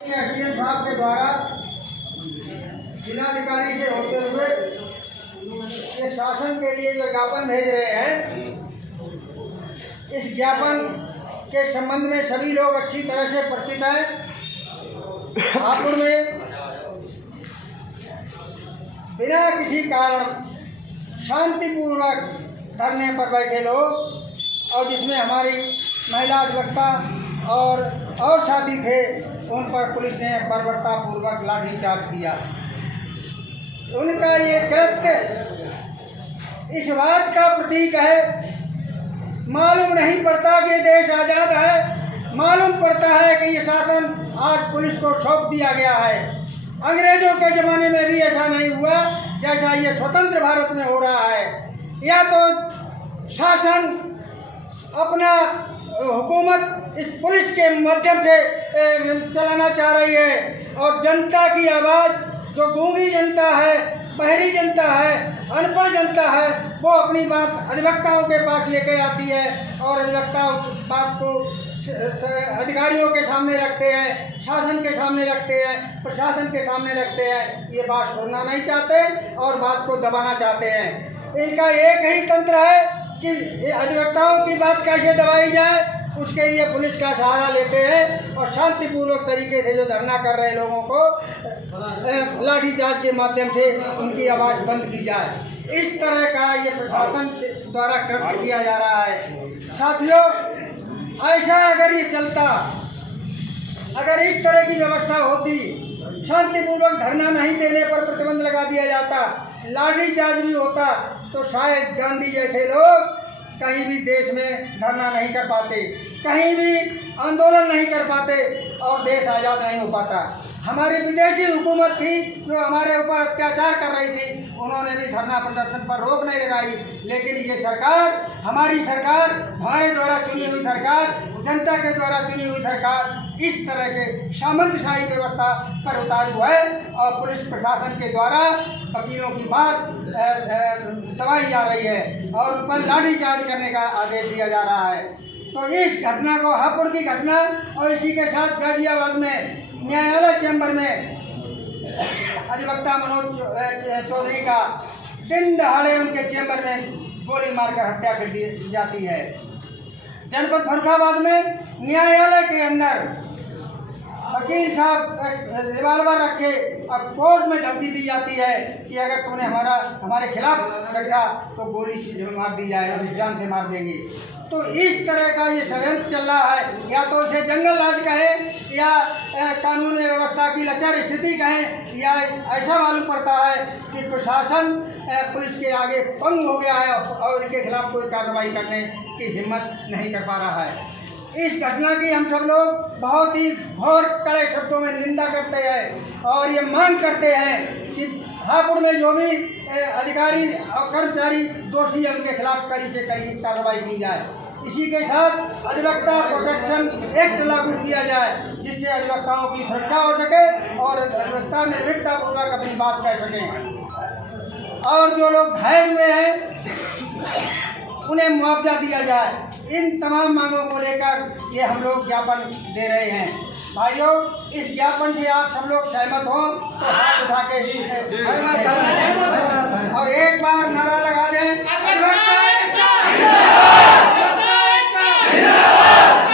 SDM साहब के द्वारा जिलाधिकारी से होते हुए ये शासन के लिए जो ज्ञापन भेज रहे हैं, इस ज्ञापन के संबंध में सभी लोग अच्छी तरह से परिचित हैं। हापुड़ में बिना किसी कारण शांतिपूर्वक धरने पर बैठे लोग और जिसमें हमारी महिला अधिवक्ता और साथी थे, उन पर पुलिस ने बर्बरतापूर्वक लाठीचार्ज किया। उनका ये कृत्य इस बात का प्रतीक है, मालूम नहीं पड़ता कि देश आज़ाद है, मालूम पड़ता है कि ये शासन आज पुलिस को सौंप दिया गया है। अंग्रेजों के ज़माने में भी ऐसा नहीं हुआ जैसा ये स्वतंत्र भारत में हो रहा है। या तो शासन अपना हुकूमत इस पुलिस के माध्यम से चलाना चाह रही है और जनता की आवाज़, जो गूंगी जनता है, बहरी जनता है, अनपढ़ जनता है, वो अपनी बात अधिवक्ताओं के पास लेके आती है और अधिवक्ता उस बात को अधिकारियों के सामने रखते हैं, शासन के सामने रखते हैं, प्रशासन के सामने रखते हैं। ये बात सुनना नहीं चाहते और बात को दबाना चाहते हैं। इनका एक ही तंत्र है कि अधिवक्ताओं की बात कैसे दबाई जाए, उसके लिए पुलिस का सहारा लेते हैं और शांतिपूर्वक तरीके से जो धरना कर रहे लोगों को लाठीचार्ज के माध्यम से उनकी आवाज़ बंद की जाए। इस तरह का ये प्रशासन द्वारा कृत्य किया जा रहा है। साथियों, ऐसा अगर ये चलता, अगर इस तरह की व्यवस्था होती, शांतिपूर्वक धरना नहीं देने पर प्रतिबंध लगा दिया जाता, लाठीचार्ज भी होता, तो शायद गांधी जैसे लोग कहीं भी देश में धरना नहीं कर पाते, कहीं भी आंदोलन नहीं कर पाते और देश आज़ाद नहीं हो पाता। हमारी विदेशी हुकूमत थी जो हमारे ऊपर अत्याचार कर रही थी, उन्होंने भी धरना प्रदर्शन पर रोक नहीं लगाई। लेकिन ये सरकार, हमारी सरकार, हमारे द्वारा चुनी हुई सरकार, जनता के द्वारा चुनी हुई सरकार इस तरह के सामंतशाही व्यवस्था पर उतारू है और पुलिस प्रशासन के द्वारा वकीलों की बात दबाई जा रही है और उन पर लाठीचार्ज करने का आदेश दिया जा रहा है। तो इस घटना को, हापुड़ की घटना और इसी के साथ गाजियाबाद में न्यायालय चैम्बर में अधिवक्ता मनोज चौधरी का दिन दहाड़े उनके चैम्बर में गोली मारकर हत्या कर दी जाती है। जनपद फर्रुखाबाद में न्यायालय के अंदर वकील साहब रिवाल्वर रखे और कोर्ट में धमकी दी जाती है कि अगर तुमने हमारे खिलाफ रखा तो गोली से मार दी जाए, जान से मार देंगे। तो इस तरह का ये षड्यंत्र चल रहा है। या तो इसे जंगल राज कहें या कानून व्यवस्था की लचर स्थिति कहें, या ऐसा मालूम पड़ता है कि प्रशासन पुलिस के आगे पंग हो गया है और इनके खिलाफ कोई कार्रवाई करने की हिम्मत नहीं कर पा रहा है। इस घटना की हम सब लोग बहुत ही घोर कड़े शब्दों में निंदा करते हैं और ये मांग करते हैं कि हापुड़ में जो भी अधिकारी और कर्मचारी दोषी है उनके खिलाफ कड़ी से कड़ी कार्रवाई की जाए। इसी के साथ अधिवक्ता प्रोटेक्शन एक्ट लागू किया जाए, जिससे अधिवक्ताओं की सुरक्षा हो सके और अधिवक्ता निर्भीकतापूर्वक अपनी बात कह सकें और जो लोग घायल हुए हैं उन्हें मुआवजा दिया जाए। इन तमाम मांगों को लेकर ये हम लोग ज्ञापन दे रहे हैं। भाइयों, इस ज्ञापन से आप सब लोग सहमत हो तो हाथ उठा के और एक बार नारा लगा दें।